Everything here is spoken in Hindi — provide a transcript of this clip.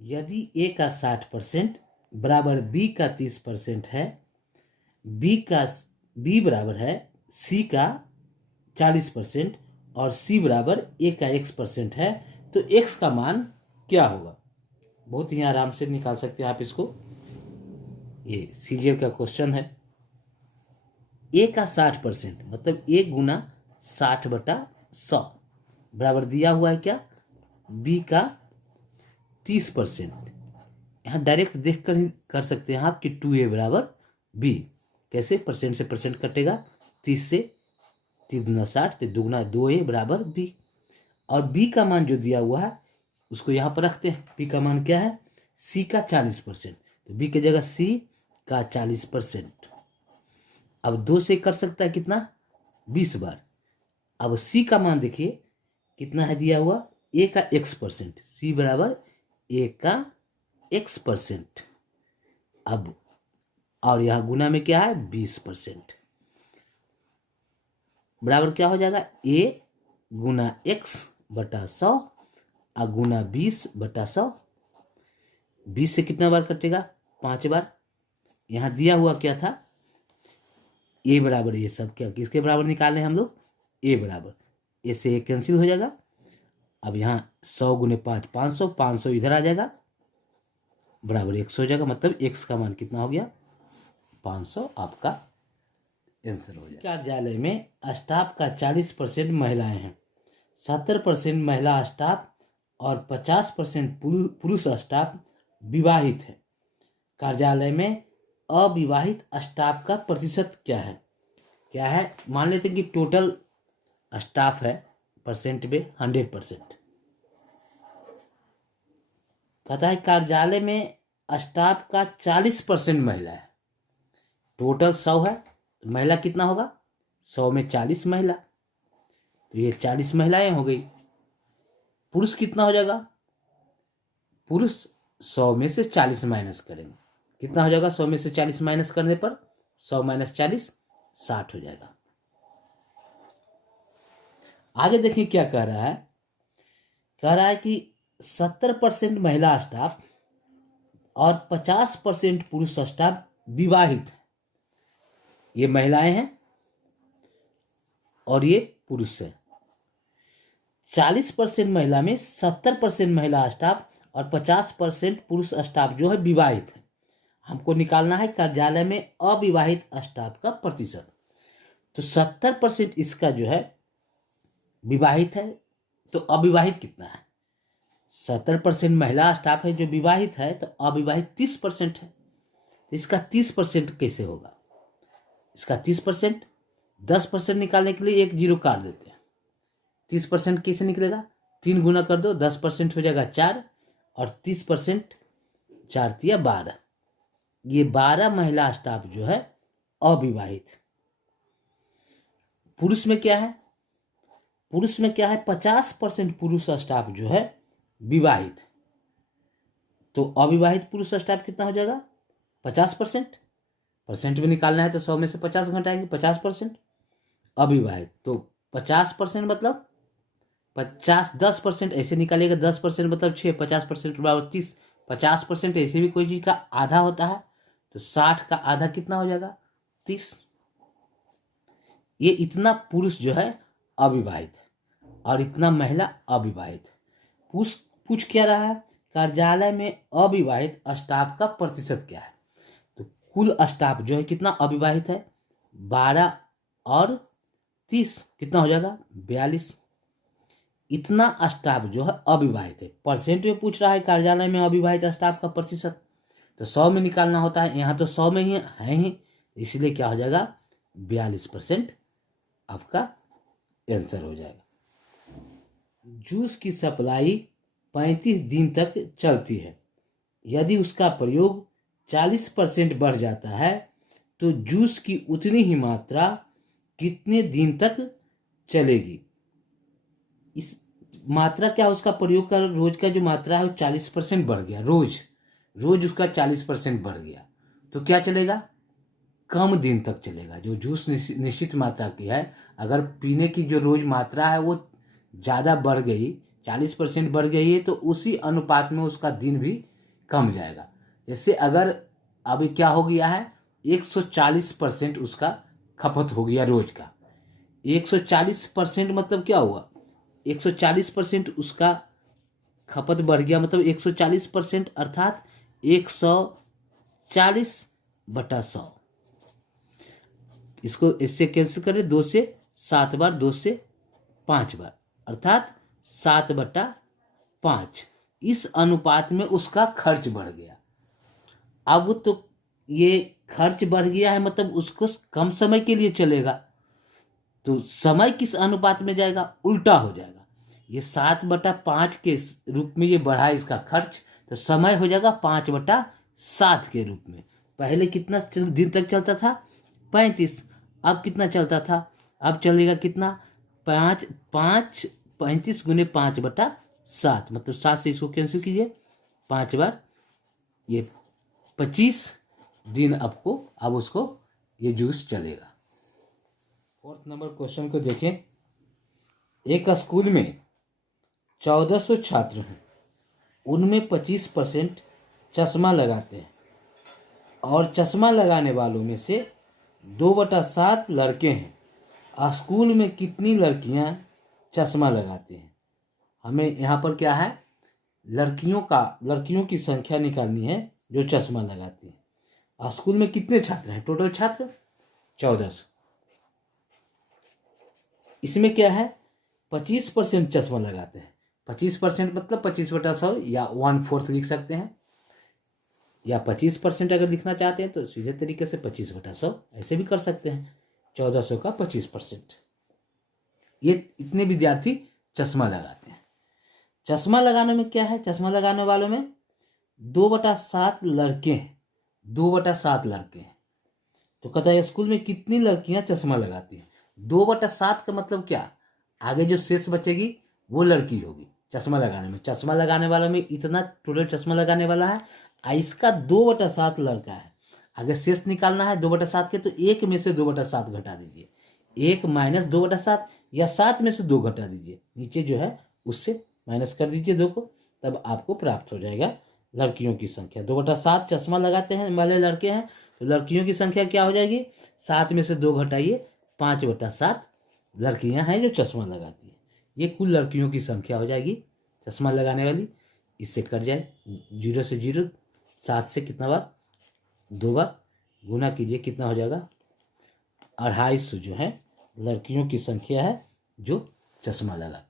यदि ए का 60% बराबर बी का 30% है, बी बराबर है सी का 40% और सी बराबर ए का x% है, तो x का मान क्या होगा? बहुत ही आराम से निकाल सकते हैं आप इसको। ये सीजीएल का क्वेश्चन है। ए का 60% मतलब ए गुना 60/100 बराबर दिया हुआ है क्या? बी का 30%। यहाँ डायरेक्ट देख कर ही कर सकते हैं आप कि 2a बराबर बी। कैसे? परसेंट से परसेंट कटेगा, 30 से 3 दूना 60 तो दुगना 2a बराबर बी। और बी का मान जो दिया हुआ है उसको यहाँ पर रखते हैं। बी का मान क्या है? सी का 40%, तो बी की जगह सी का 40%। अब 2 से कर सकता है कितना? 20 बार। अब सी का मान देखिए कितना है दिया हुआ? ए का x%, सी बराबर ए का x%। अब और यहाँ गुना में क्या है? 20%। बराबर क्या हो जाएगा? ए गुना x/100 और गुना 20/100। 20 से कितना बार कटेगा? 5 बार। यहाँ दिया हुआ क्या था? ए बराबर ये सब क्या किसके बराबर निकाले हम लोग? ए बराबर, ए से ए कैंसिल हो जाएगा। अब यहाँ 100 गुने 5 500, 500 इधर आ जाएगा बराबर 100 हो जाएगा। मतलब x का मान कितना हो गया? 500 आपका आंसर हो जाएगा। कार्यालय में स्टाफ का 40% महिलाएं हैं, 70% महिला स्टाफ और 50% पुरुष स्टाफ विवाहित है। कार्यालय में अविवाहित स्टाफ का प्रतिशत क्या है? क्या है? मान लेते हैं कि टोटल स्टाफ है परसेंट में 100%। कहता है कार्यालय में स्टाफ का 40% महिला है, टोटल 100 है तो महिला कितना होगा? 100 में 40 महिला, तो ये 40 महिलाएं हो गई। पुरुष कितना हो जाएगा? पुरुष 100 में से 40 माइनस करेंगे, कितना हो जाएगा? 100 में से 40 माइनस करने पर 100 माइनस 40 60 हो जाएगा। आगे देखिए क्या कह रहा है। कह रहा है कि 70% महिला स्टाफ और 50% पुरुष स्टाफ विवाहित है। ये महिलाएं हैं और ये पुरुष है। 40% महिला में 70% महिला स्टाफ और 50% पुरुष स्टाफ जो है विवाहित है। हमको निकालना है कार्यालय में अविवाहित स्टाफ का प्रतिशत। तो 70% इसका जो है विवाहित है, तो अविवाहित कितना है? 70% महिला स्टाफ है जो विवाहित है, तो अविवाहित 30% है। तो इसका 30% कैसे होगा? इसका 30%, 10% निकालने के लिए एक जीरो काट देते हैं। 30% कैसे निकलेगा? 3 गुना कर दो, 10% हो जाएगा 4 और 30% 4 तिया 12। ये 12 महिला स्टाफ जो है अविवाहित। पुरुष में क्या है? पुरुष में क्या है? 50% पुरुष स्टाफ जो है विवाहित। तो अविवाहित पुरुष स्टाफ कितना हो जाएगा? 50%। परसेंट में निकालना है तो 100 में से 50 घटाएंगे, 50%। अविवाहित तो 50% मतलब 50, 10% ऐसे निकालिएगा, 10% मतलब 6, 50% बराबर 30। 50% ऐसे भी कोई चीज़ का आधा होता है, तो 60 का आधा कितना हो जाएगा? 30। ये इतना पुरुष जो है अविवाहित है और इतना महिला अविवाहित है। पूछ क्या रहा है? कार्यालय में अविवाहित स्टाफ का प्रतिशत क्या है? तो कुल स्टाफ जो है कितना अविवाहित है? 12 और 30 कितना हो जाएगा? 42। इतना स्टाफ जो है अविवाहित है। परसेंट में पूछ रहा है कार्यालय में अविवाहित स्टाफ का प्रतिशत, तो 100 में निकालना होता है। यहाँ तो 100 में ही है ही, इसलिए क्या हो जाएगा? 42% आपका आंसर हो जाएगा। जूस की सप्लाई 35 दिन तक चलती है। यदि उसका प्रयोग 40% बढ़ जाता है तो जूस की उतनी ही मात्रा कितने दिन तक चलेगी? इस मात्रा क्या है? उसका प्रयोग का रोज का जो मात्रा है वो 40% बढ़ गया। रोज उसका 40% बढ़ गया तो क्या चलेगा? कम दिन तक चलेगा। जो जूस निश्चित मात्रा की है, अगर पीने की जो रोज मात्रा है वो ज़्यादा बढ़ गई, 40% बढ़ गई है, तो उसी अनुपात में उसका दिन भी कम जाएगा। जैसे अगर अभी क्या हो गया है, 140% उसका खपत हो गया रोज का। 140% मतलब क्या हुआ, 140% उसका खपत बढ़ गया, मतलब 140% अर्थात 140/100। इसको इससे कैंसिल करें, 2 से 7 बार, 2 से 5 बार, अर्थात 7/5। इस अनुपात में उसका खर्च बढ़ गया। अब तो ये खर्च बढ़ गया है, मतलब उसको कम समय के लिए चलेगा, तो समय किस अनुपात में जाएगा, उल्टा हो जाएगा। ये 7/5 के रूप में ये बढ़ा इसका खर्च, तो समय हो जाएगा 5/7 के रूप में। पहले कितना दिन तक चलता था, 35। अब कितना चलता था, अब चलेगा कितना, 35 गुने 5/7, मतलब 7 से इसको कैंसिल कीजिए, 5 बार, ये 25 दिन आपको अब उसको ये जूस चलेगा। 4th नंबर क्वेश्चन को देखें। एक स्कूल में 1400 छात्र हैं, उनमें 25% चश्मा लगाते हैं, और चश्मा लगाने वालों में से 2/7 लड़के हैं। स्कूल में कितनी लड़कियां चश्मा लगाती हैं? हमें यहाँ पर क्या है, लड़कियों की संख्या निकालनी है जो चश्मा लगाती हैं। स्कूल में कितने छात्र हैं, टोटल छात्र 1400। इसमें क्या है, 25% चश्मा लगाते हैं। 25% मतलब 25/100 या 1/4 लिख सकते हैं, या 25% अगर लिखना चाहते हैं तो सीधे तरीके से 25/100 ऐसे भी कर सकते हैं। 1400 का 25%, ये इतने विद्यार्थी चश्मा लगाते हैं। चश्मा लगाने में क्या है, चश्मा लगाने वालों में 2/7 लड़के हैं, 2/7 लड़के हैं। तो कहता है स्कूल में कितनी लड़कियां चश्मा लगाती हैं। 2/7 का मतलब क्या, आगे जो शेष बचेगी वो लड़की होगी चश्मा लगाने में। चश्मा लगाने वाला में इतना टोटल चश्मा लगाने वाला है, इसका 2/7 लड़का है। अगर शेष निकालना है 2/7 के, तो 1 में से 2/7 घटा दीजिए, 1 माइनस 2/7, या 7 में से 2 घटा दीजिए, नीचे जो है उससे माइनस कर दीजिए 2 को, तब आपको प्राप्त हो जाएगा लड़कियों की संख्या। 2/7 चश्मा लगाते हैं वाले लड़के हैं, तो लड़कियों की संख्या क्या हो जाएगी, 7 में से 2 घटाइए, 5/7 लड़कियां हैं जो चश्मा लगाती हैं। ये कुल लड़कियों की संख्या हो जाएगी चश्मा लगाने वाली। इससे कट जाए 0 से 0, 7 से कितना बार, 2 बार गुना कीजिए, कितना हो जाएगा, 250 जो है लड़कियों की संख्या है जो चश्मा लगाती है।